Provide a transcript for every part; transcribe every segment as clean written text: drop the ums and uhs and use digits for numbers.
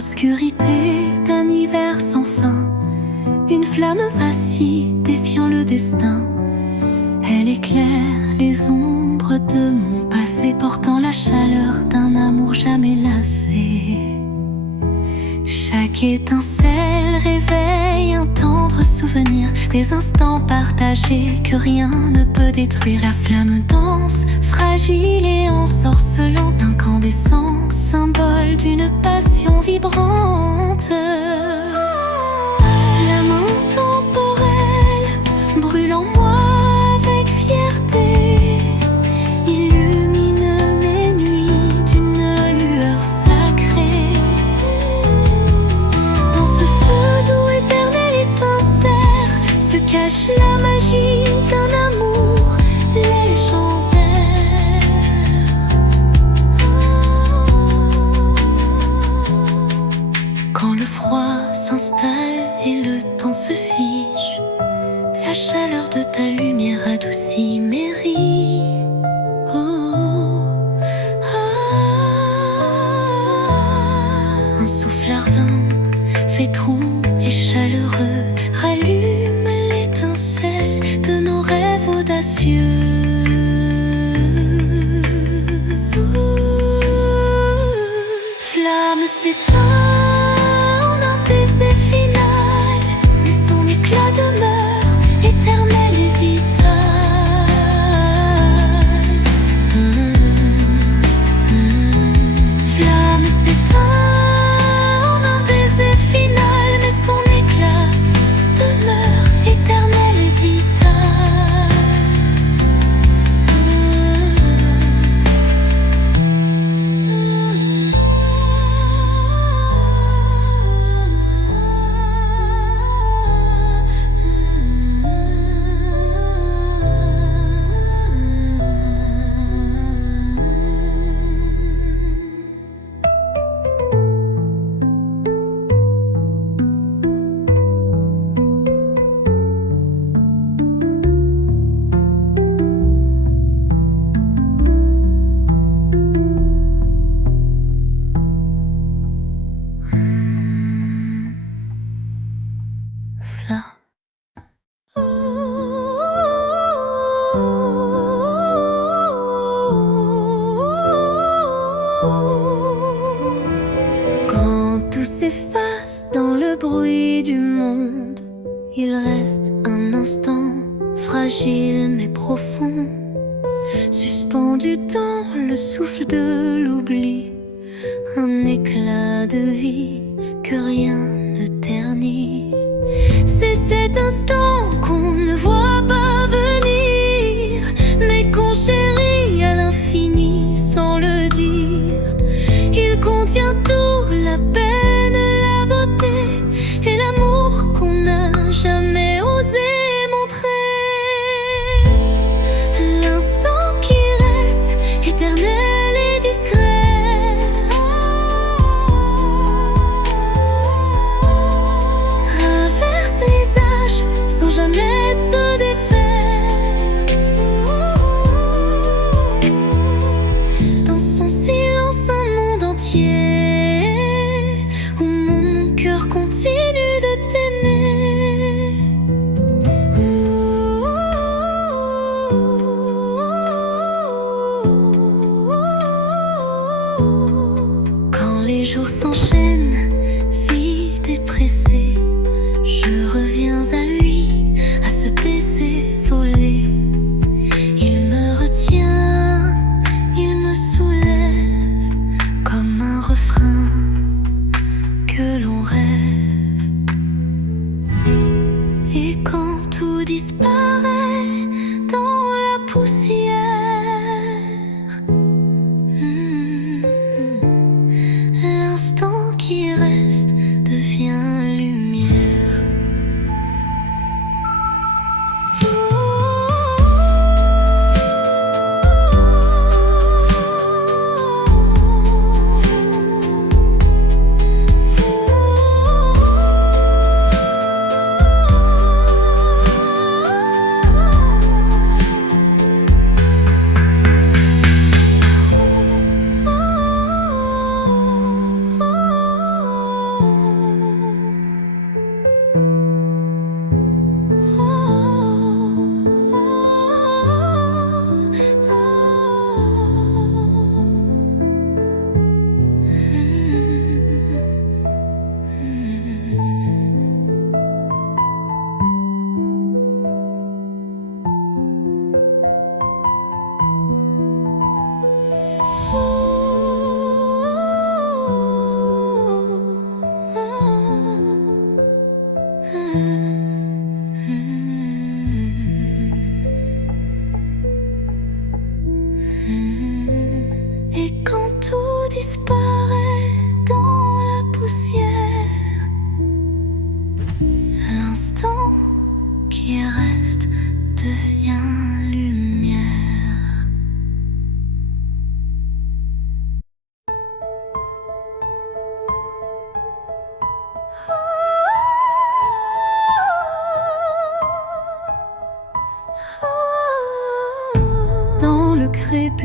l'obscurité d'un hiver sans fin, une flamme vacille défiant le destin. Elle éclaire les ombres de mon passé, portant la chaleur d'un amour jamais lassé. Chaque étincelle réveille un tendre souvenir, des instants partagés que rien ne peut détruire. La flamme danse, fragile et ensorcelante, incandescent, symbole d'une passion vibrante. Flamme intemporelle, brûle en moi avec fierté, illumine mes nuits d'une lueur sacrée. Dans ce feu doux, éternel et sincère, se cache la magie d'un amour légendaire. Quand le froid s'installe et le temps se fige, la chaleur de ta lumière adoucit mes rides. Un souffle ardent, fétroux et chaleureux, rallume l'étincelle de nos rêves audacieux. Flamme s'éteint en un baiser final, mais son éclat demeure éternel et vital. Flamme s'éteint en un baiser final, mais son éclat demeure éternel et vital. Quand tout s'efface dans le bruit du monde, il reste un instant fragile mais profond, suspendu dans le souffle de l'oubli, un éclat de vie que rien ne ternit. C'est cet instant qu'on ne voit pas venir, mais qu'on chérit à l'infini sans le dire. Il contient tout, la peine, la beauté et l'amour qu'on n'a jamais osé montrer. L'instant qui reste éternel et discret, traverse les âges sans jamais se défaire. Dans son silence, un monde entier où mon cœur continue de t'aimer. Quand les jours s'enchaînent, vides et pressés, je reviens à lui, à ce baiser volé. Il me retient, il me soulève comme un refrain que l'on rêve. Et quand tout disparaît dans la poussière, l'instant qui reste devient lumière.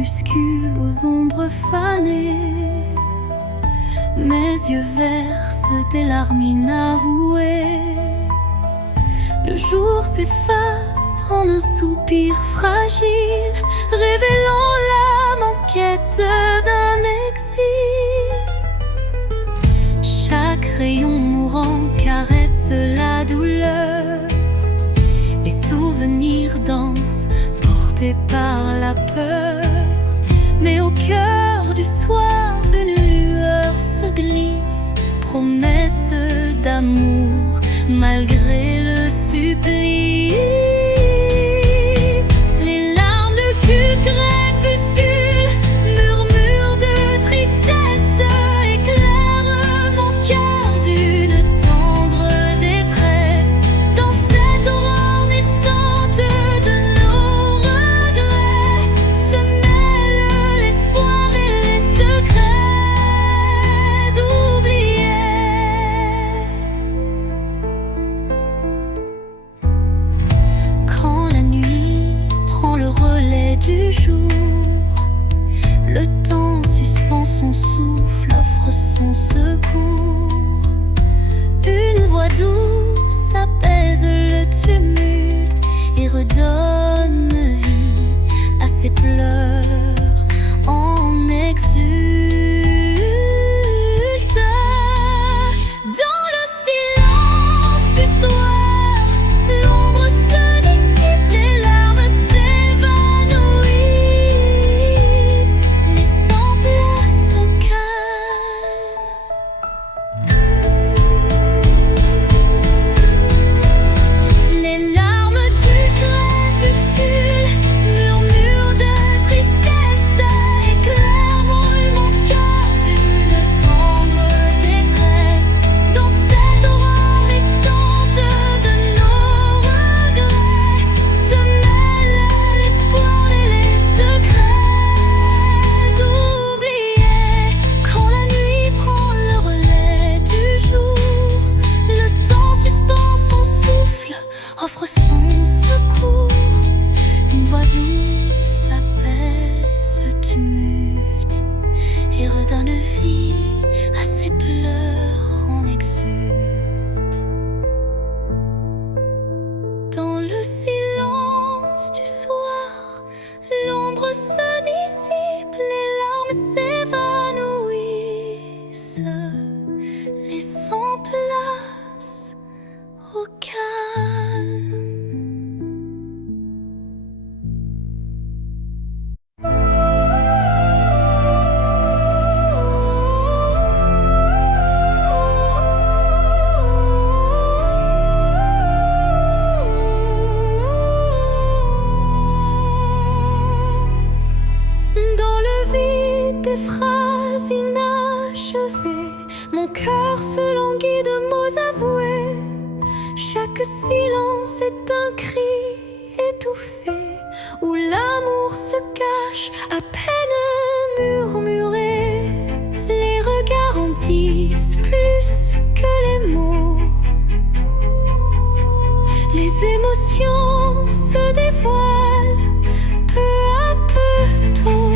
crépuscule aux ombres fanées. Mes yeux versent des larmes inavouées. Le jour s'efface en un soupir fragile, révélant l'âme en quête d'un exil. Chaque rayon mourant caresse la douleur. Les souvenirs dansent, portés par la peur. Mais au cœur du soir, une lueur se glisse, promesse d'amour malgré le supplice. Les larmes de crépuscule, murmures de tristesse, éclairent mon cœur d'une tendre détresse. Dans cette aurore naissante de nos regrets se mêlent l'espoir et les secrets oubliés. Quand la nuit prend le relais du jour, le temps suspend son souffle, offre son secours. Une voix douce apaise le tumulte et redonne vie à ses pleurs en exulte. Dans le silence du soir, l'ombre se dissipe, les larmes s'évanouissent, laissant place au calme. Les larmes du crépuscule, murmures de tristesse, éclairent mon cœur d'une tendre détresse. Dans cette aurore naissante de nos regrets se mêlent l'espoir et les secrets oubliés. Quand la nuit prend le relais du jour, le temps suspend son souffle, offre son secours. Une voix douce apaise le tumulte et redonne vie à ses pleurs en exulte. Dans le silence du soir, l'ombre se dissipe, les larmes s'évanouissent, laissant place au calme. Dans le vide des phrases inachevées, mon cœur se languit de mots avoués. Chaque silence est un cri étouffé, où l'amour se cache à peine murmuré. Les regards en disent plus que les mots. Les émotions se dévoilent peu à peu tôt.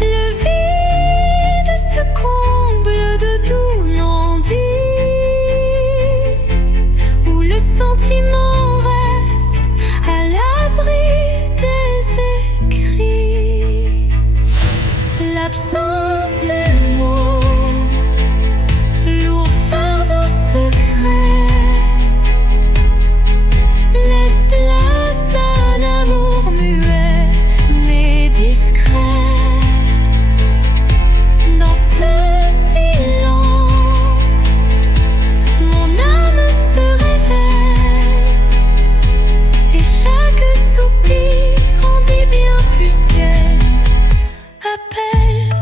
Le vide se comble de doux non-dits, où le sentiment reste à l'abri des écrits. L'absence des mots, lourd fardeau secret, laisse place à un amour muet mais discret. Dans ce silence, mon âme se révèle, et chaque soupir en dit bien plus qu'elle appelle.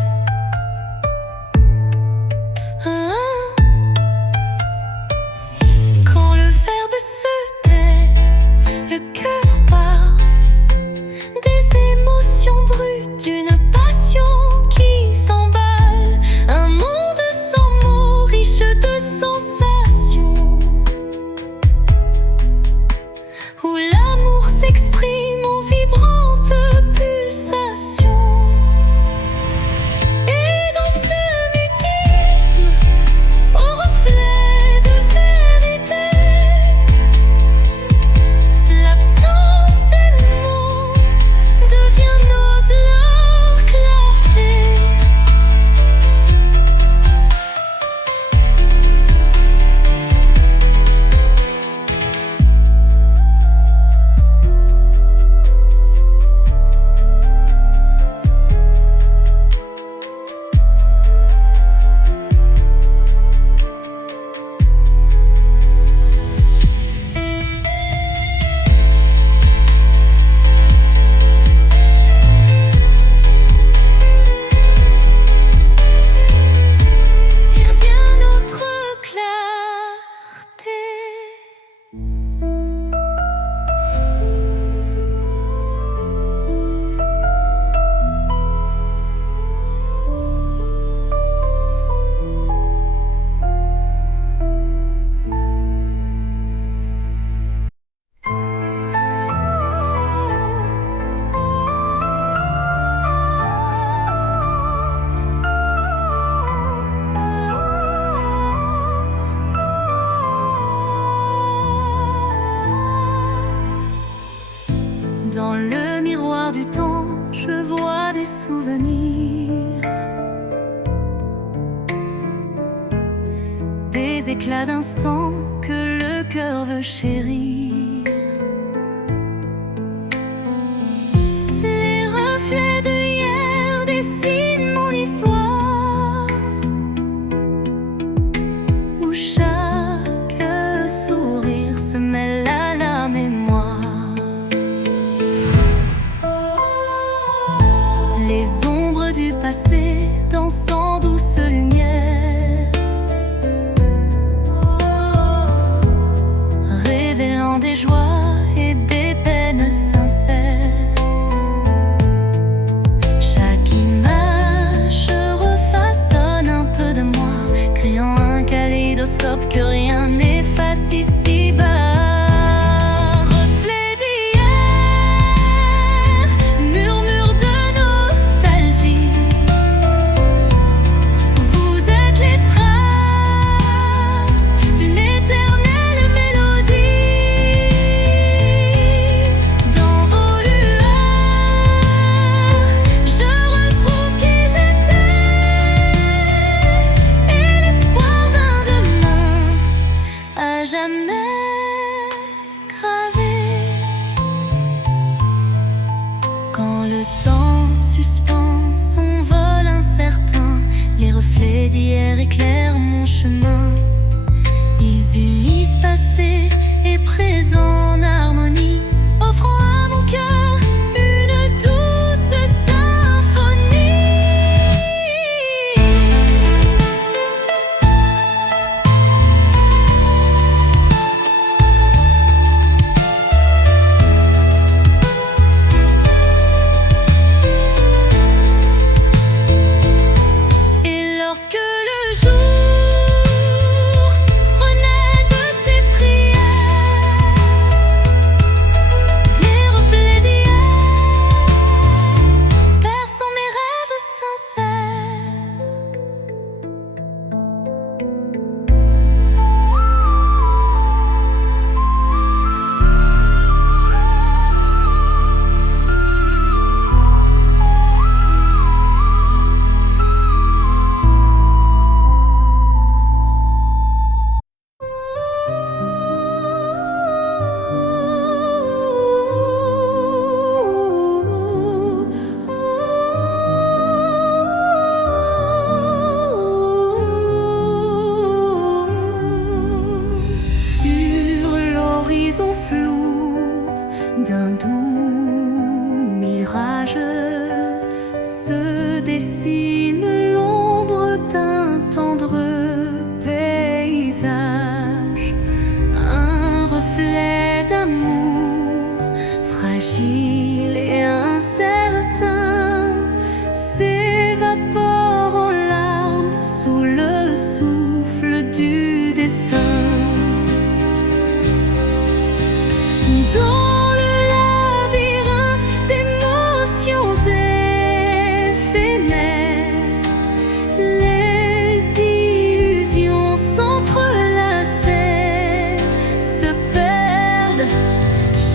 les éclats d'instant que le cœur veut chérir. Les reflets de hier dessinent mon histoire, où chaque sourire se mêle à la mémoire. Les ombres du passé dansent en douce lumière, révélant des joies et des peines sincères. Chaque image refaçonne un peu de moi, créant un kaléidoscope que rien n'efface ici-bas. Jamais gravé. Quand le temps suspend son vol incertain, les reflets d'hier éclairent mon chemin. Ils unissent passé et présent en harmonie, offrant à mon cœur une douce symphonie. Lorsque le jour renaît de ses prières, les reflets d'hier bercent mes rêves sincères. L'horizon flou d'un doux mirage se dessine l'ombre d'un tendre paysage, un reflet d'amour fragile et incertain s'évapore en larmes sous le souffle du destin. Dans le labyrinthe d'émotions éphémères, les illusions s'entrelacent, se perdent.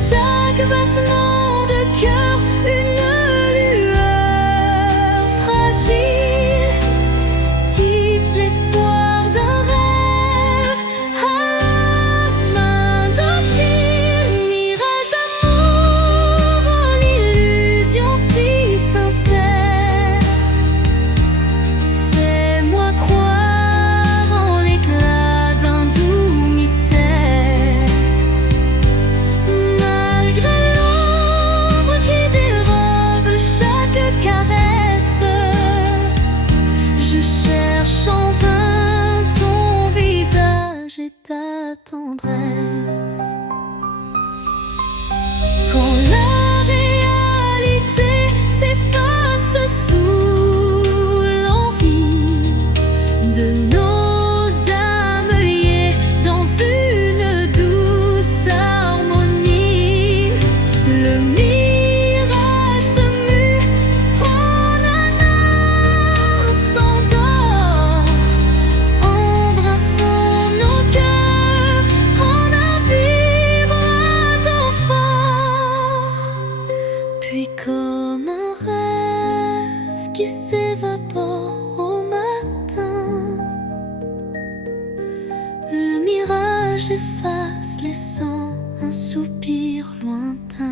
Chaque battement de cœur, une lueur fragile, tisse l'espoir d'un rêve à la main docile. Mirage d'amour en illusion si sincère, fais-moi croire en l'éclat d'un doux mystère. Malgré l'ombre qui dérobe chaque caresse, je cherche en vain ton visage et ta tendresse. Quand la réalité s'efface sous l'envie de nos âmes liées dans une douce harmonie, le mirage se mue en un instant d'or, embrassant nos cœurs en un vide l'image efface, laissant un soupir lointain.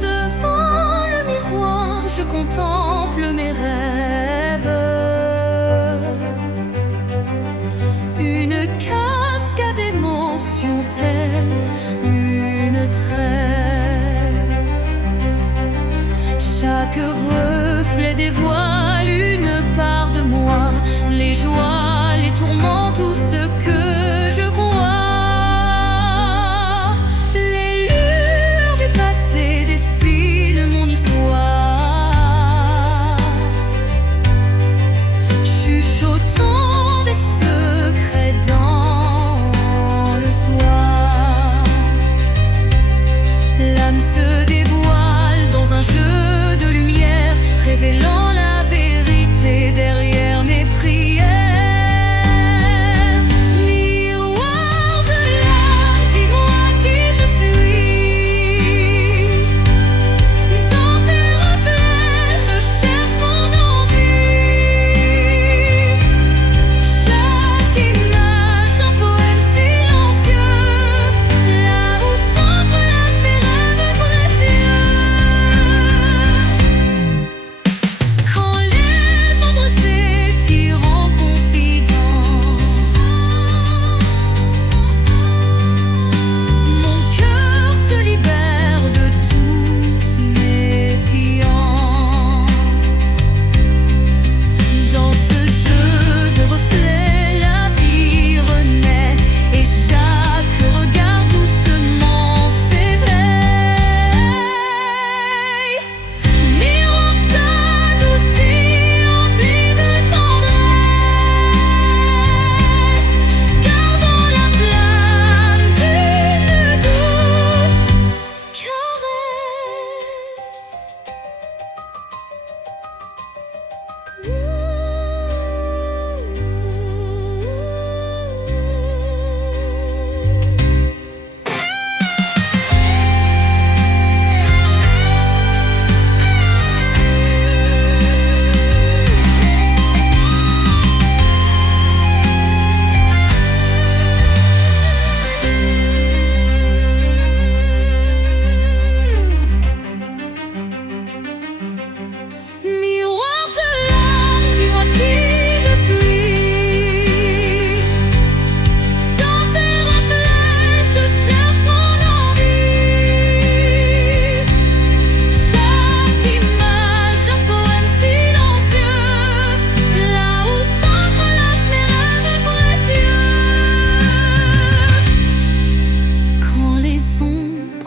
Devant le miroir, je contemple mes rêves. Une cascade d'émotions telle une trêve. Chaque reflet dévoile une part de moi, les joies, les tourments, tout ce que je crois. Se dévoile dans un jeu de lumière, révélant la vérité derrière mes prières. Miroir de l'âme, dis-moi qui je suis. Dans tes reflets, je cherche mon envie. Chaque image, un poème silencieux, là où s'entrelacent mes rêves.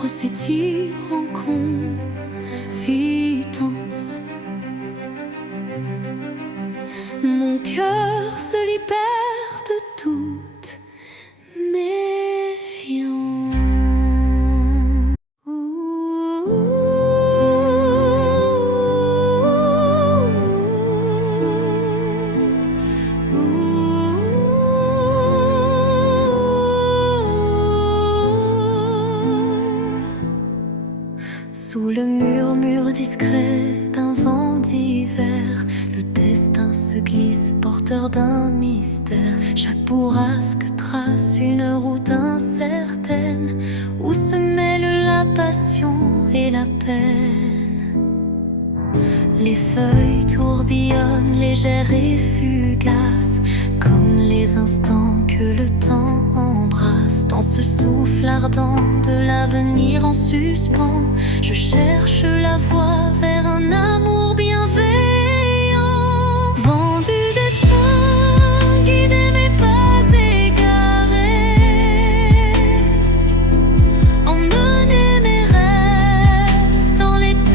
S'étire en confidence, mon cœur se libère de toute méfiance. Sous le murmure discret d'un vent d'hiver, le destin se glisse. porteur d'un mystère. Chaque bourrasque trace une route incertaine où se mêlent la passion et la peine. Les feuilles tourbillonnent légères et fugaces, comme les instants que le temps embrasse. Dans ce souffle ardent de l'avenir en suspens, je cherche la voie vers un amour bienveillant. Vent du destin, guidez mes pas égarés, emmenez mes rêves dans l'éternité.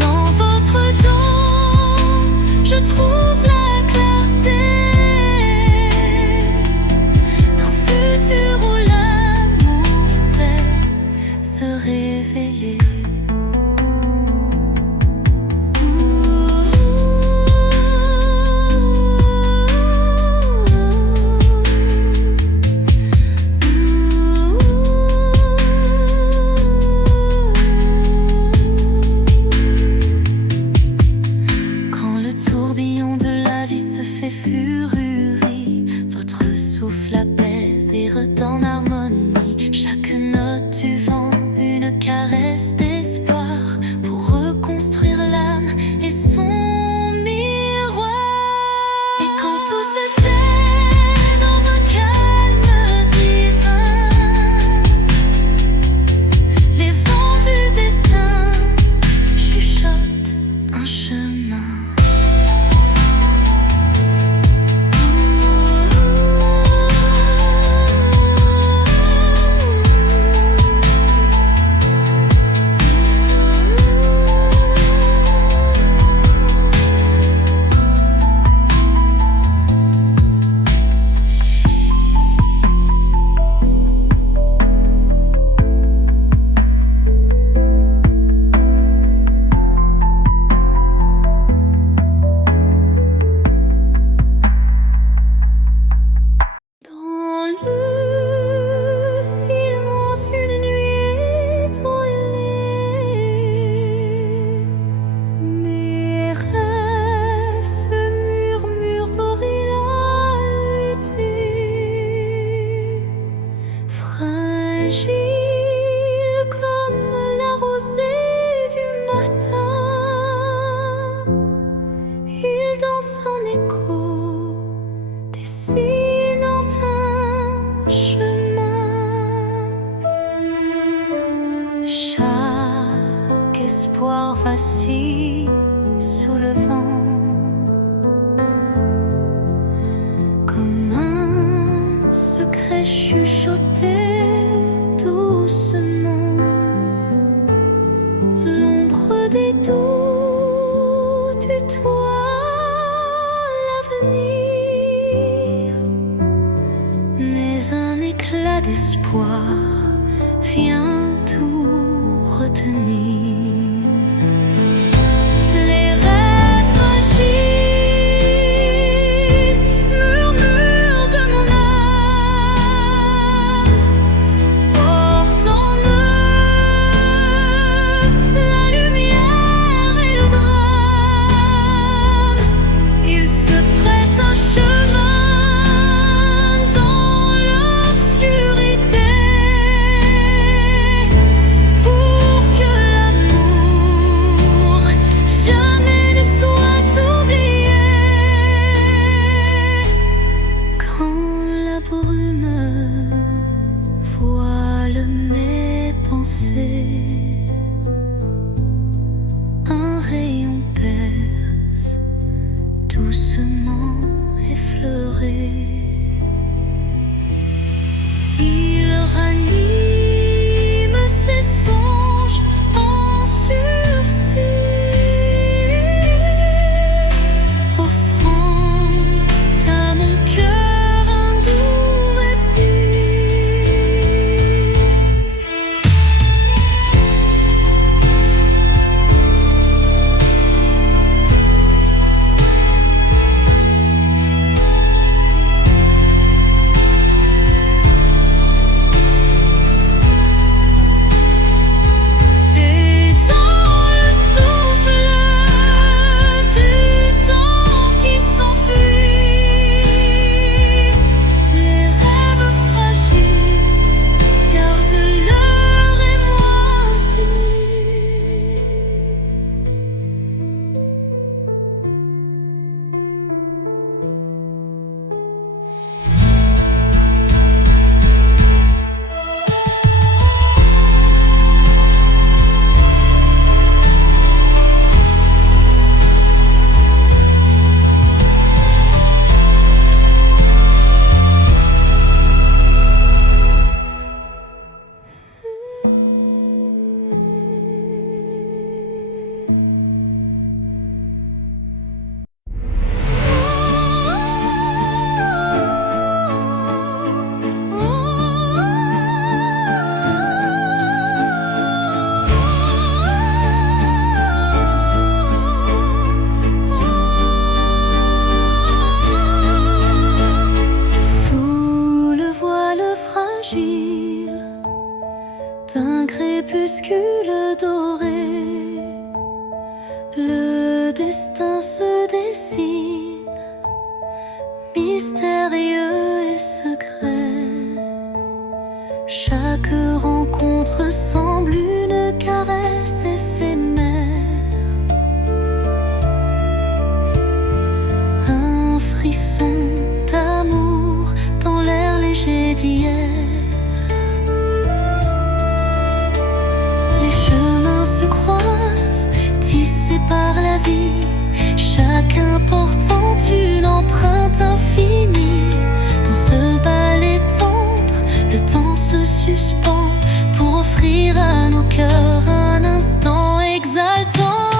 Dans votre danse, je trouve la clarté d'un futur où l'amour sait se révéler. Quand le tourbillon de la vie se fait furie, votre souffle apaise et redonne harmonie. Chaque note du vent, une caresse d'espoir pour reconstruire l'âme et son miroir. Et quand tout se tait dans un calme divin, les vents du destin chuchotent un chemin. Dans le silence, une nuit étoilée, mes rêves se murmurent aux réalités. Fragile comme la rosée du matin, il danse en écho, dessinant un chemin. Chaque espoir vacille sous le vent, comme un secret chuchoté doucement. L'ombre des doutes tutoie l'avenir, mais un éclat d'espoir vient tout retenir. Les rêves fragiles murmurent de mon âme, portent en eux la lumière et le drame. Ils se frayent un chemin dans l'obscurité pour que l'amour jamais ne soit oublié. Quand la brume voile mes pensées, un rayon perce doucement effleuré. Il ranime ses songes en sursis, offrant à mon cœur un doux répit. Le destin se dessine, mystérieux et secret. Chaque rencontre semble une caresse éphémère. Un frisson d'amour dans l'air léger d'hier. Les chemins se croisent, tissés par la vie, chacun portant une empreinte infinie. Dans ce ballet tendre, le temps se suspend pour offrir à nos cœurs un instant exaltant.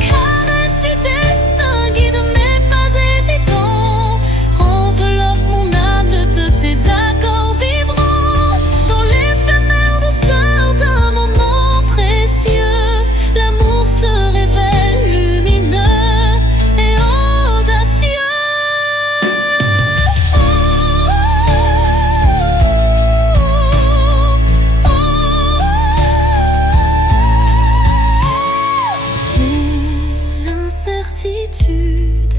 Caresse du destin, guide mes pas hésitants, enveloppe mon âme de tes accords vibrants. Dans l'éphémère douceur d'un moment précieux, l'amour se révèle lumineux et audacieux. L'incertitude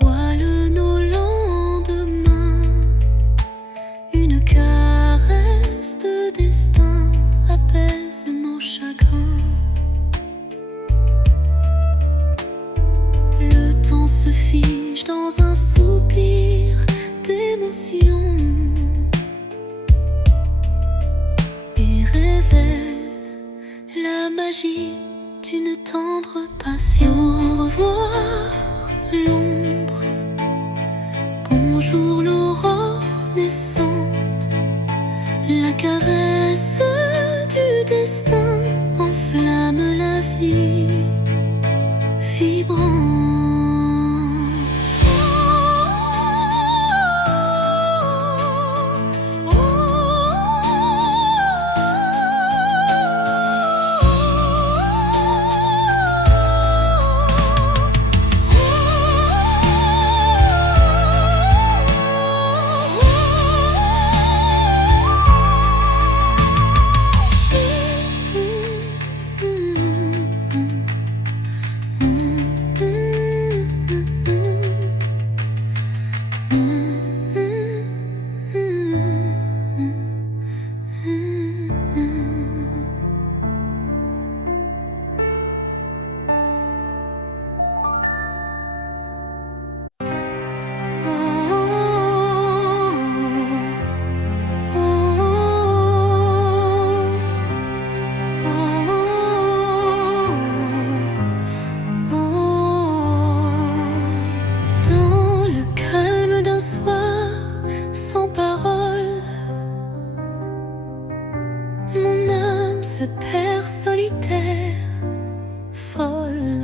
voile nos lendemains. Une caresse de destin apaise nos chagrins. Le temps se fige dans un soupir d'émotion et révèle la magie d'une tendre passion. Au revoir l'ombre, bonjour l'aurore naissante. La caresse du destin enflamme la vie vibrante. Mon âme se perd solitaire, folle.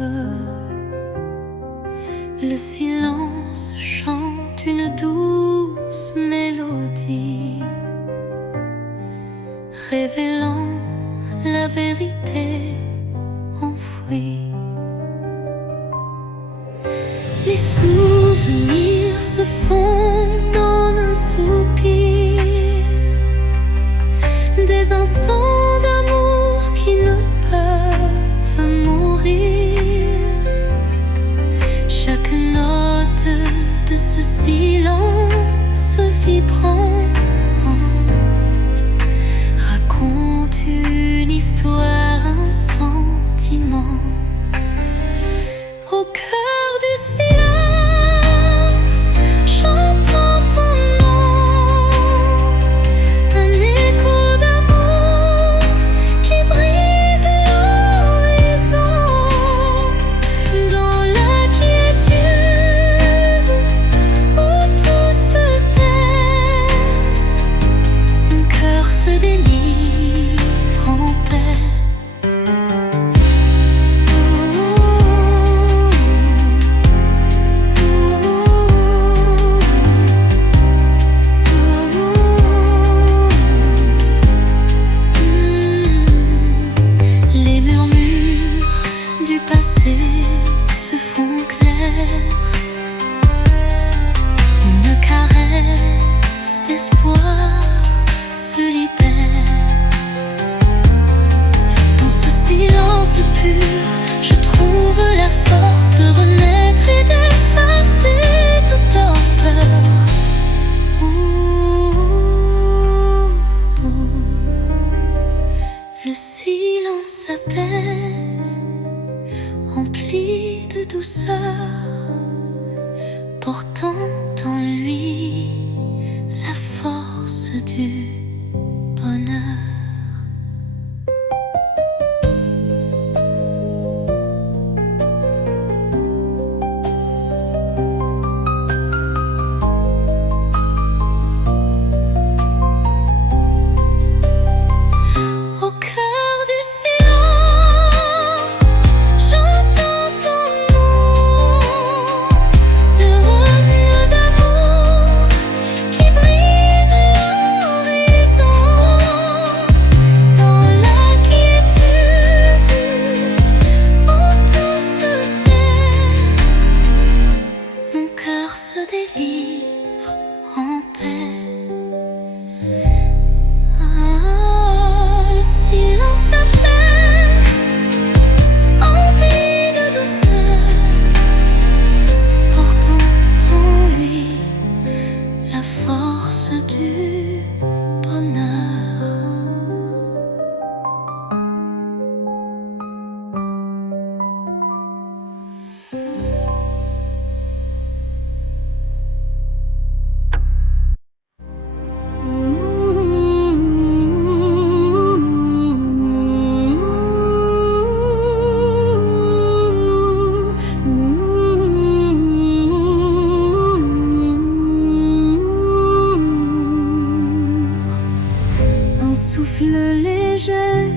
Le silence chante une douce mélodie, révélant la vérité enfouie. Les souvenirs se fondent en un soupir, des instants d'amour qui ne peuvent mourir. Chaque note de ce silence vibrant raconte une histoire insolite. silence apaise, rempli de douceur, portant en lui la force du bonheur. Un souffle léger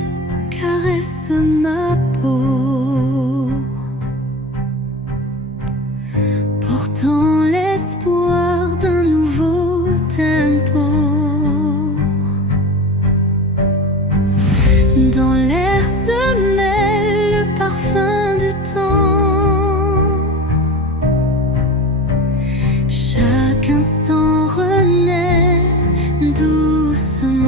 caresse ma peau, portant l'espoir d'un nouveau tempo. Dans l'air se mêle le parfum du temps. Chaque instant renaît doucement.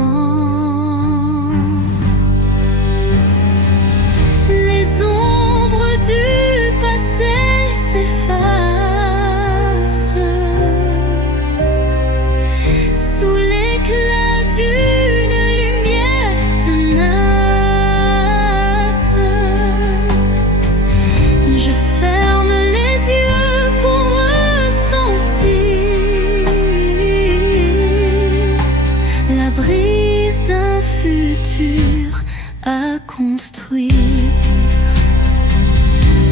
Futur à construire.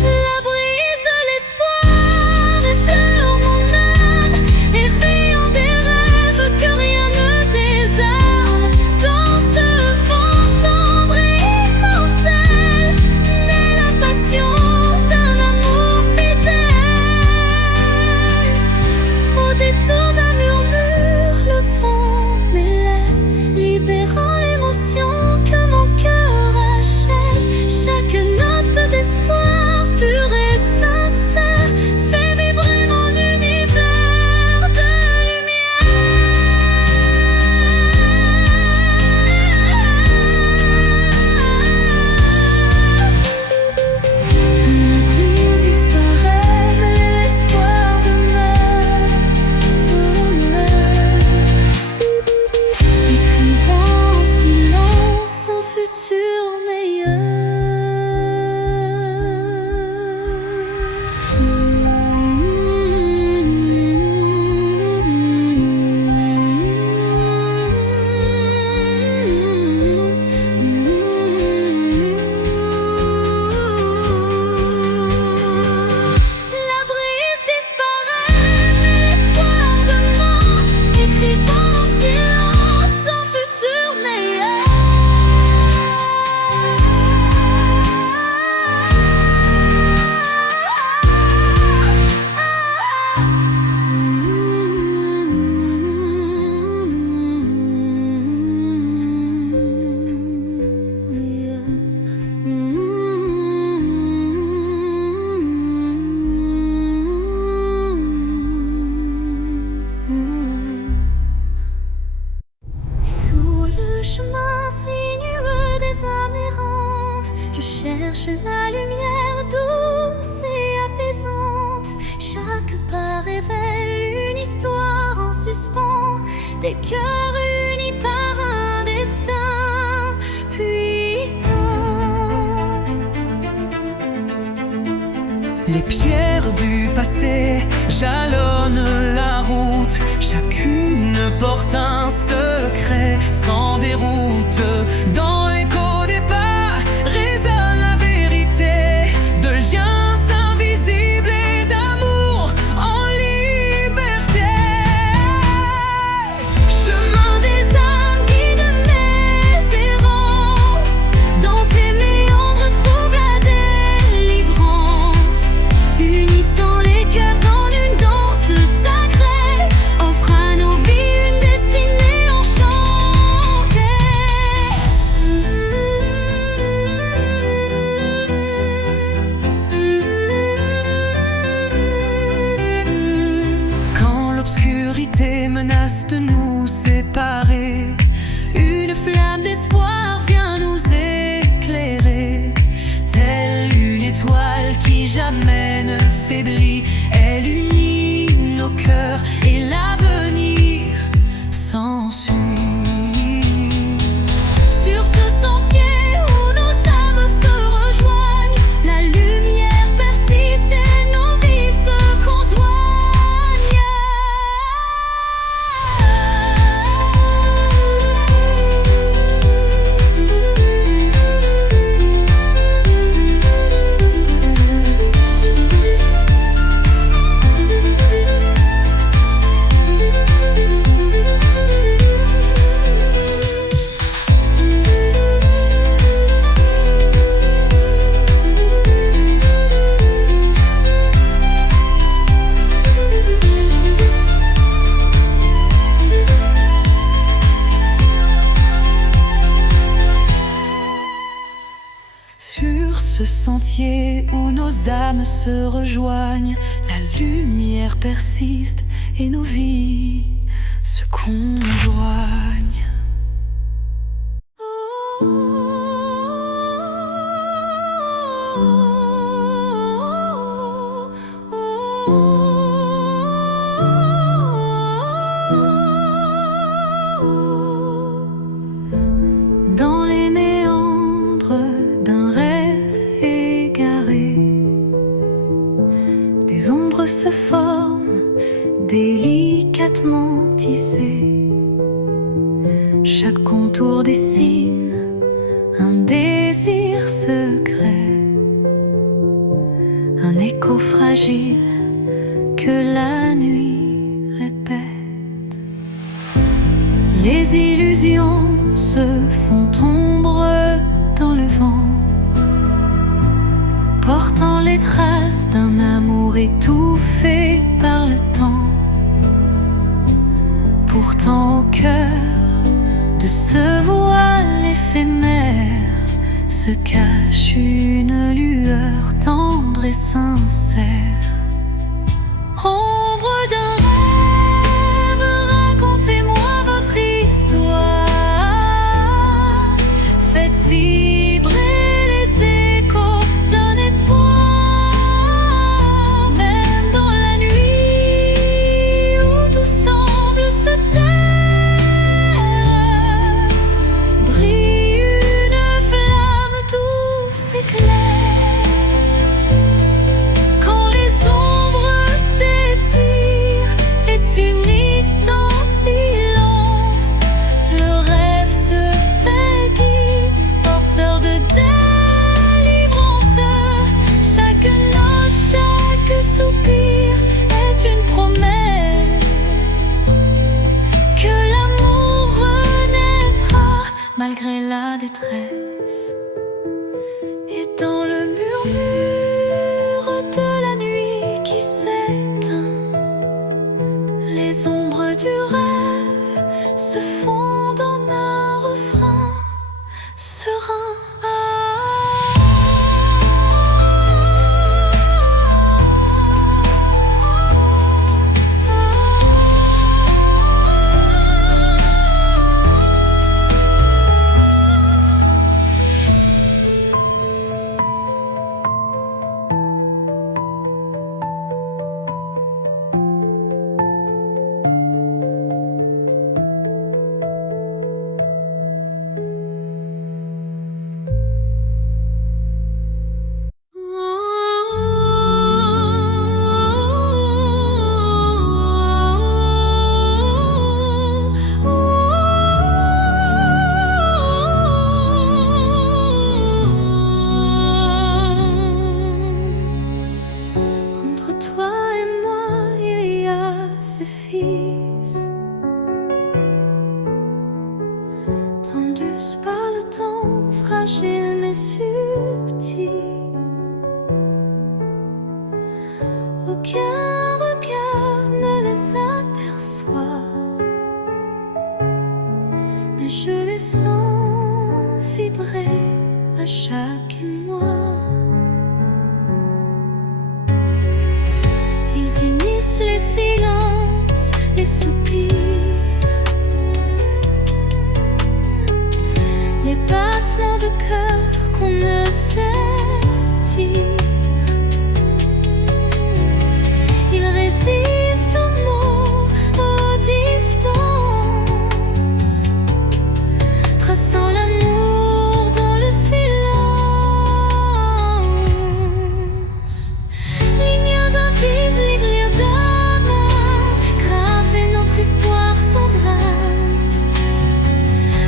La brise de l'espoir effleure mon âme, éveillant des rêves que rien ne désarme. Dans ce vent tendre et immortel naît la passion d'un amour fidèle. Au détour d'un murmure, le front m'élève, libérant que mon cœur achève. Chaque note d'espoir pur et sincère fait vibrer mon univers de lumière. La pluie disparaît, mais l'espoir demeure. Écrivant en silence un futur meilleur. La brise disparaît, mais l'espoir demeure. Écrivant en silence un futur meilleur. Sous le chemin sinueux des âmes errantes, je cherche la lumière douce et apaisante. Chaque pas révèle une histoire en suspens, des cœurs unis par un destin puissant. Les pierres du passé jalonnent la route, chacune porte un secret sans déroute. Dans l'écho des pas résonne la vérité de liens invisibles et d'amour en liberté. Chemin des âmes, guide mes errances. Dans tes méandres trouve la délivrance. Unissant les cœurs en une danse sacrée, offre à nos vies une destinée enchantée. Quand l'obscurité menace de nous séparer, une flamme d'espoir vient nous éclairer. Telle une étoile qui jamais ne faiblit, elle unit nos cœurs et l'avenir s'ensuit. Sur ce sentier où nos âmes se rejoignent, la lumière persiste et nos vies se conjoignent. Sur ce sentier où nos âmes se rejoignent, la lumière persiste et nos vies se conjoignent. Dans les méandres d'un rêve égaré, des ombres se forment, délicatement tissées. Chaque contour dessine un désir secret, un écho fragile que la nuit répète. Les illusions se font ombre dans le vent, portant les traces d'un amour étouffé par le temps. Pourtant au cœur de ce voile éphémère se cache une lueur tendre et sincère. Ombre d'un rêve, racontez-moi votre histoire. Faites vibrer les échos d'un espoir. Même dans la nuit où tout semble se taire, brille une flamme douce et claire. Quand les ombres s'étirent et s'unissent en silence, le rêve se fait guide, porteur de délivrance. Chaque note, chaque soupir est une promesse que l'amour renaîtra malgré la détresse. Et dans le murmure de la nuit qui s'éteint, les ombres du rêve se fondent en un refrain serein. qu'aucun regard ne les aperçoit. Mais je les sens vibrer à chaque émoi. Ils unissent les silences, les soupirs, les battements de cœur qu'on ne sait dire. Ils résistent aux mots, aux distances, traçant l'amour dans le silence. Lignes invises, lignes d'amour, graver notre histoire sans drame.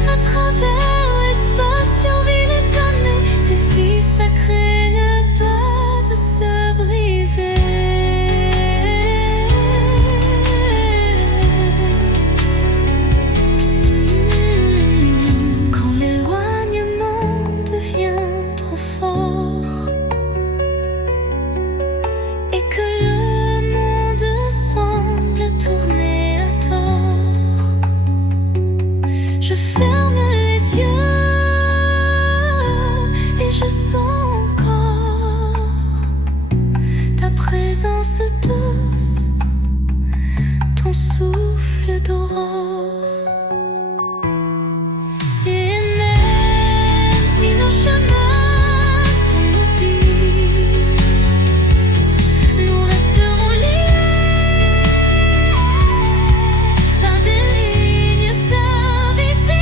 À travers l'espace survit les années, ces filles sacrées ne peuvent se briser. Quand l'éloignement devient trop fort et que le monde semble tourner à tort, je ferme les yeux et je sens encore ta présence douce, ton souffle d'aurore. Et même si nos chemins sont mobiles, nous resterons liés par des lignes invisibles.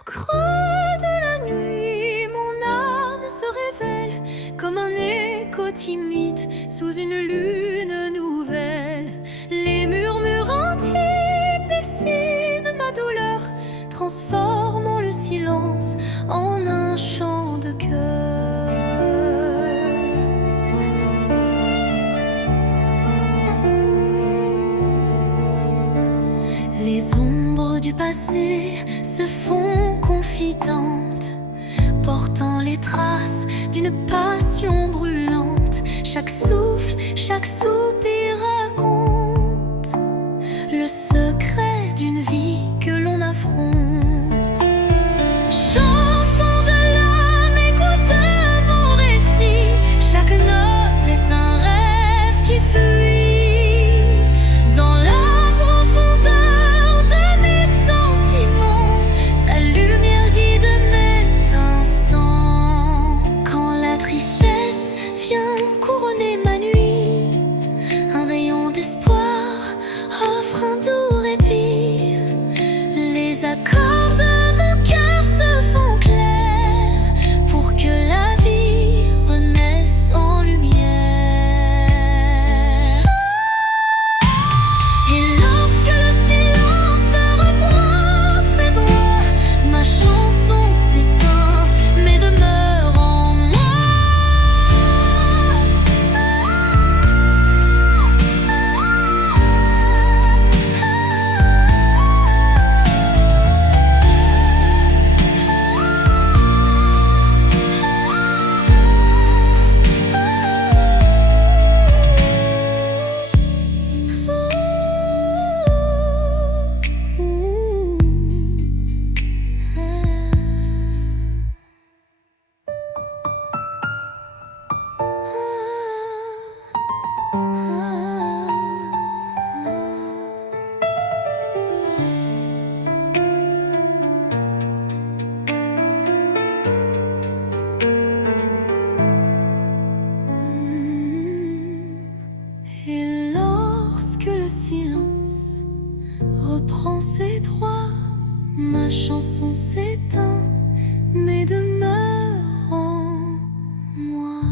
Au creux de la nuit, mon âme se révèle comme un écho timide sous une lune nouvelle. Les murmures intimes dessinent ma douleur, transformant le silence en un chant de cœur. Les ombres du passé se font confidentes, portant les traces d'une passion brûlante. Chaque souffle, chaque soupir raconte le secret d'une vie que l'on affronte. Chanson de l'âme, écoute mon récit. Chaque note est un rêve qui fuit dans la profondeur de mes sentiments. Ta lumière guide mes instants. Quand la tristesse vient couronner ma nuit, un rayon d'espoir offre un doux répit. Les accords de mon cœur se font clairs pour que la vie renaisse en lumière. Et lorsque le silence reprend ses droits, ma chanson s'éteint mais demeure en moi. Et lorsque le silence reprend ses droits, ma chanson s'éteint mais demeure en moi.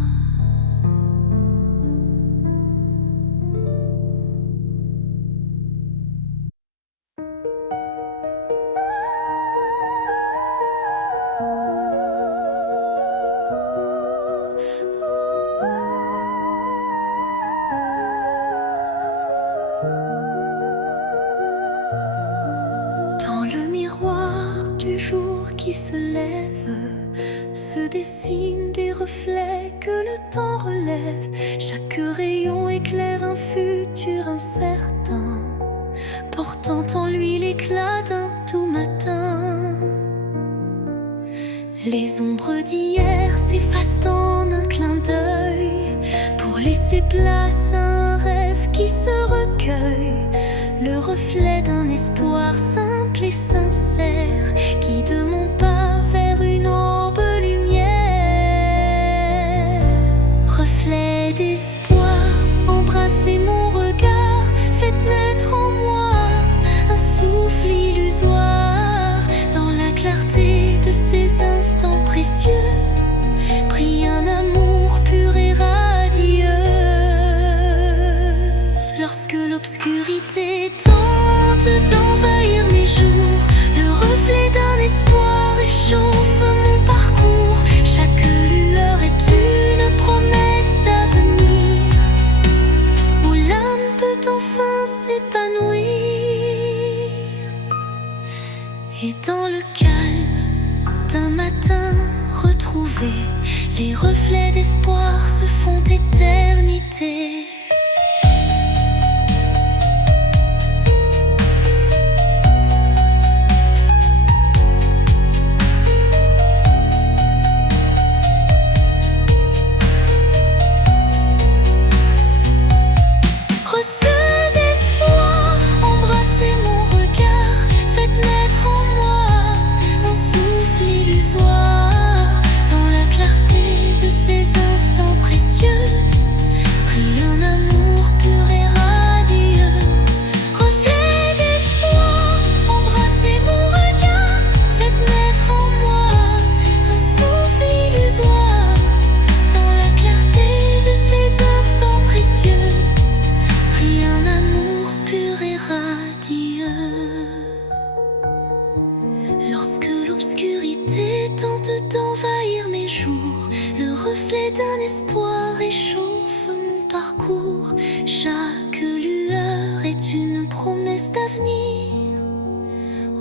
Dans le miroir du jour qui se lève, se dessinent des reflets que le temps relève. Chaque rayon éclaire un futur incertain, portant en lui l'éclat d'un tout matin. Les ombres d'hier s'effacent en un clin d'œil, pour laisser place à un rêve qui se recueille. Le reflet d'un espoir simple et sincère, guide mon pas vers une orbe lumière. Reflet d'espoir, embrassez mon regard, faites naître en moi un souffle illusoire. Dans la clarté de ces instants précieux, brille un amour pur et radieux. Lorsque l'obscurité tente d'envahir mes jours, le reflet d'un espoir réchauffe mon parcours. Chaque lueur est une promesse d'avenir, où l'âme peut enfin s'épanouir. Et dans le calme d'un matin retrouvé, les reflets d'espoir se font éternité. Lorsque l'obscurité tente d'envahir mes jours, le reflet d'un espoir réchauffe mon parcours. Chaque lueur est une promesse d'avenir,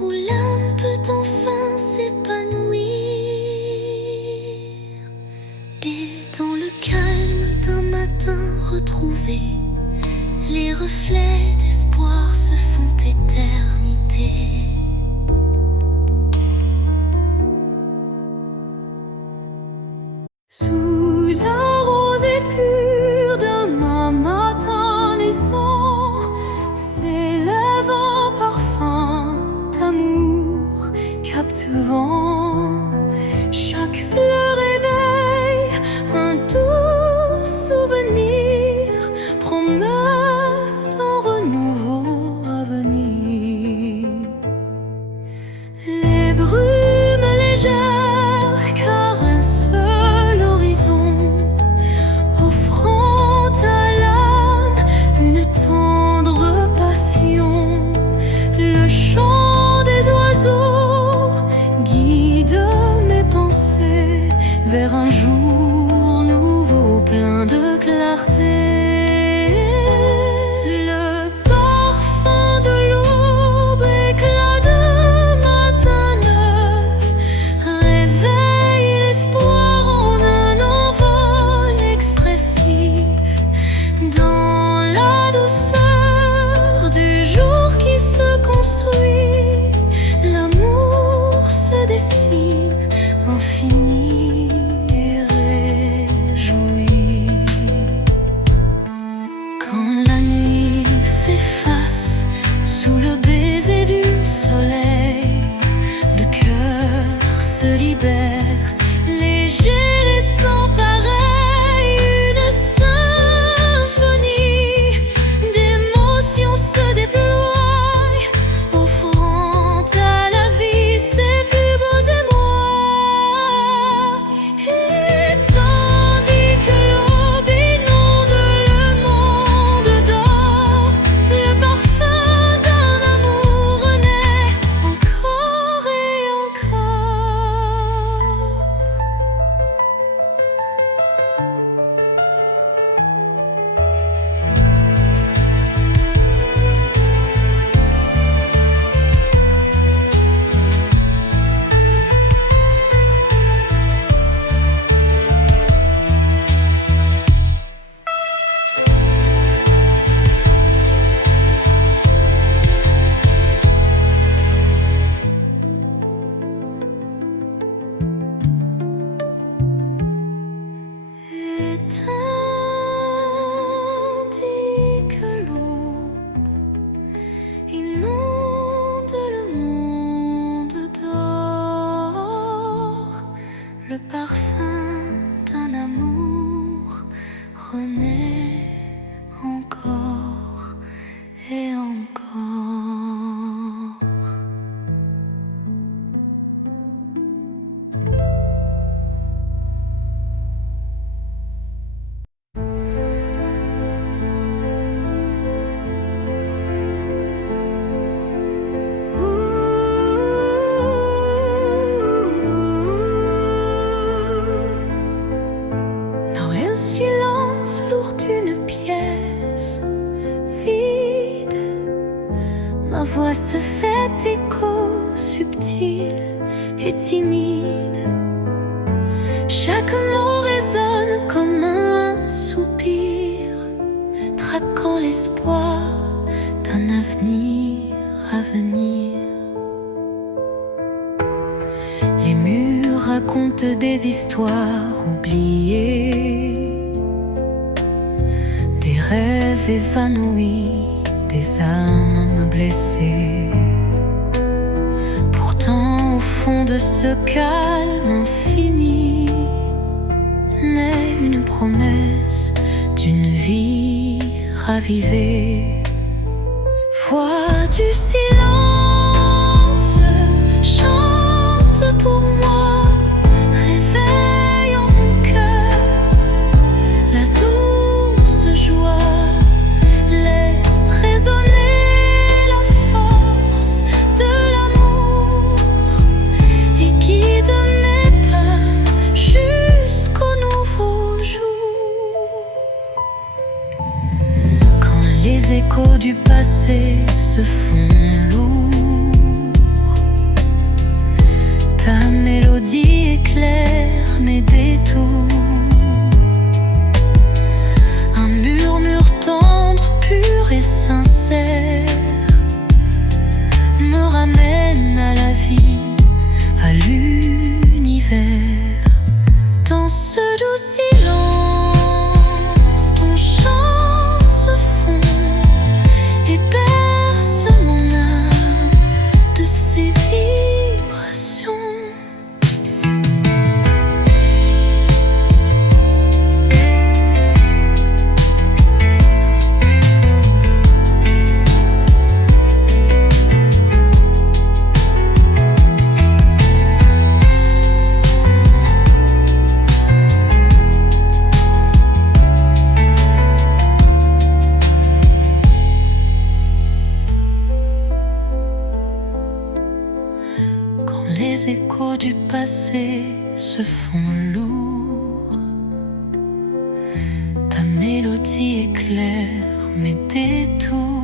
où l'âme peut enfin s'épanouir. Et dans le calme d'un matin retrouvé, les reflets d'espoir se font éternité. Sous la rosée pure d'un matin naissant, s'élève un parfum d'amour captivant. Chaque fleur éveille un doux souvenir, promesse d'un renouveau à venir. Les brumes légères caressent l'horizon, offrant à l'âme une tendre passion. Le chant des oiseaux guide et timide. Chaque mot résonne comme un soupir, traquant l'espoir d'un avenir à venir. Les murs racontent des histoires oubliées, des rêves évanouis, des âmes blessées. Pourtant, au fond de ce calme infini, naît une promesse d'une vie ravivée. Voix du silence, chante pour moi, réveille en mon cœur la douce joie, laisse résonner la force de l'amour et guide mes pas jusqu'au nouveau jour. Quand les échos du passé se font lourds, ta mélodie éclaire mes détours. Un murmure tendre, pur et sincère me ramène à la vie, à l'univers. Dans ce doux silence, ton chant se fond et berce mon âme de ses vibrations. Les échos du passé se font lourds, ta mélodie éclaire mes détours.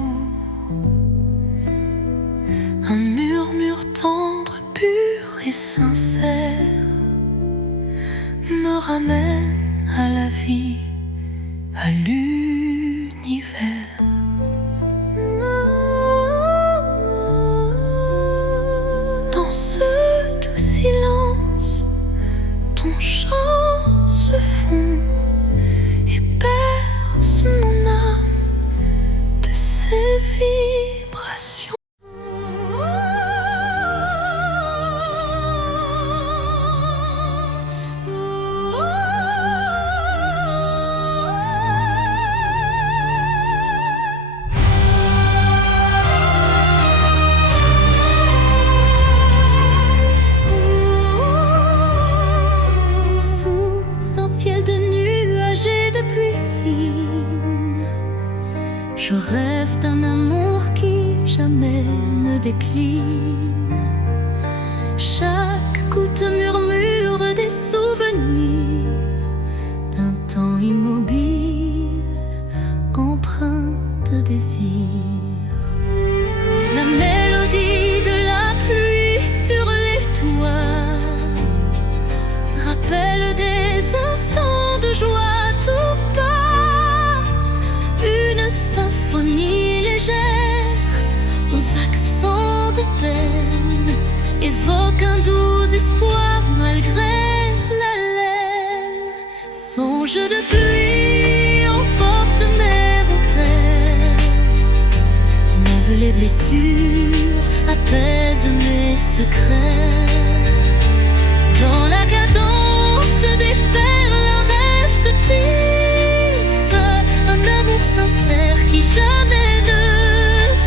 Un murmure tendre, pur et sincère me ramène à la vie, à l'univers. Dans ce doux silence, ton chant se fond et berce mon âme de ses vibrations. Je rêve d'un amour qui jamais ne décline. Chaque goutte murmure des souvenirs d'un temps immobile, empreint de désir. La mélodie de la pluie sur les toits rappelle des instants de joie tout bas. Une symphonie légère aux accents de peine évoque un doux espoir malgré la laine. Songe de pluie emporte mes regrets, lave les blessures, apaise mes secrets. Dans la cadence des perles, un rêve se tisse, un amour sincère qui jamais ne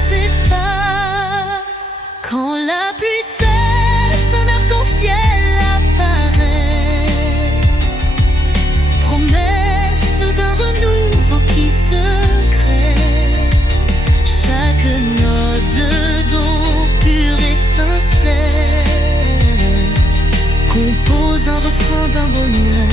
s'efface. Quand la pluie cesse, un arc-en-ciel apparaît, promesse d'un renouveau qui se crée. Chaque note de don pur et sincère compose un refrain d'un bonheur